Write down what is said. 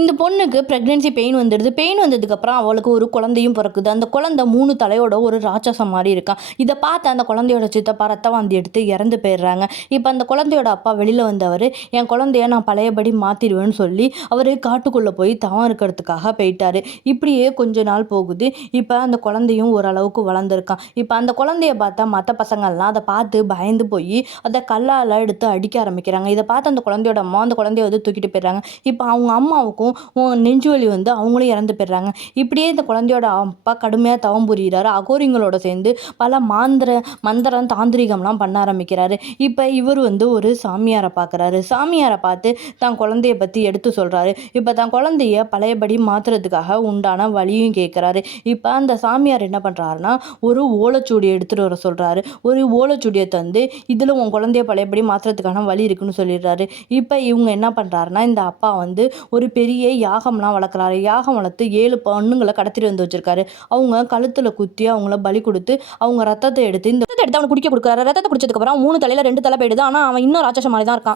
இந்த பொண்ணுக்கு pregnancy pain வந்துடுது. பெயின் வந்ததுக்கப்புறம் அவளுக்கு ஒரு குழந்தையும் பிறக்குது. அந்த குழந்தை 3 தலையோட ஒரு ராட்சசம் மாரி இருக்கான். இத பார்த்து அந்த குழந்தையோட சித்தப்பா ரத்த வாந்தி எடுத்து இறந்து போயிடுறாங்க. இப்ப அந்த குழந்தையோட அப்பா வெளில வந்தவரு, என் குழந்தைய நான் பழையபடி மாத்திருவேன்னு சொல்லி, அவரு காட்டுக்குள்ள போய் தவம் இருக்கிறதுக்காக போயிட்டாரு. இப்படியே கொஞ்ச நாள் போகுது. இப்ப அந்த குழந்தையும் ஓரளவுக்கு வளர்ந்திருக்கான். இப்ப அந்த குழந்தைய பார்த்தா மத்த பசங்கள்லாம் அத பார்த்து பயந்து போயி, அத கல்லால எடுத்து அடிக்க ஆரம்பிக்கிறாங்க. இத பார்த்து அந்த குழந்தையோட அம்மா அந்த குழந்தைய வந்து தூக்கிட்டு போயிடுறாங்க. இப்ப அவங்க அம்மாவுக்கும் நெஞ்சு வலி வந்து அவங்களும் இறந்து போயிடுறாங்க. இப்படியே இந்த குழந்தையோட அப்பா கடுமையாக தவம் புரிகிறாரு. அகோரிங்களோட சேர்ந்து பல மந்திரம் தாந்திரிகம்லாம் பண்ண ஆரம்பிக்கிறாரு. இப்போ இவர் வந்து ஒரு சாமியாரை பார்க்குறாரு. சாமியாரை பார்த்து தான் குழந்தைய பற்றி எடுத்து சொல்கிறாரு. இப்போ தான் குழந்தைய பழையபடி மாற்றுறதுக்காக உண்டான வழியும் கேட்குறாரு. இப்போ அந்த சாமியார் என்ன பண்ணுறாருன்னா, ஒரு ஓலைச்சுவடி எடுத்துகிட்டு வர சொல்கிறாரு. ஒரு ஓலைச்சுவடியை தந்து இதில் உன் குழந்தைய பழையபடி மாற்றுறதுக்கான வழி இருக்குன்னு சொல்லிடுறாரு. இப்போ இவங்க என்ன பண்ணுறாருன்னா, இந்த அப்பா வந்து ஒரு பெரிய யாகம்லாம் வளர்க்குறாரு. யாகம் வளர்த்து 7 பொண்ணுங்களை கடத்திட்டு வந்து வச்சிருக்காரு. அவங்க கழுத்துல குத்தி அவங்கள பலி கொடுத்து அவங்க ரத்தத்தை எடுத்து அவனுக்கு குடிக்க கொடுக்குறாரு. ரத்தத்தை குடிச்சதுக்கு அப்புறம் 3 தலையில 2 தலை போயிடுது. ஆனா அவன் இன்னும் ராட்சச மாதிரி தான் இருக்கான்.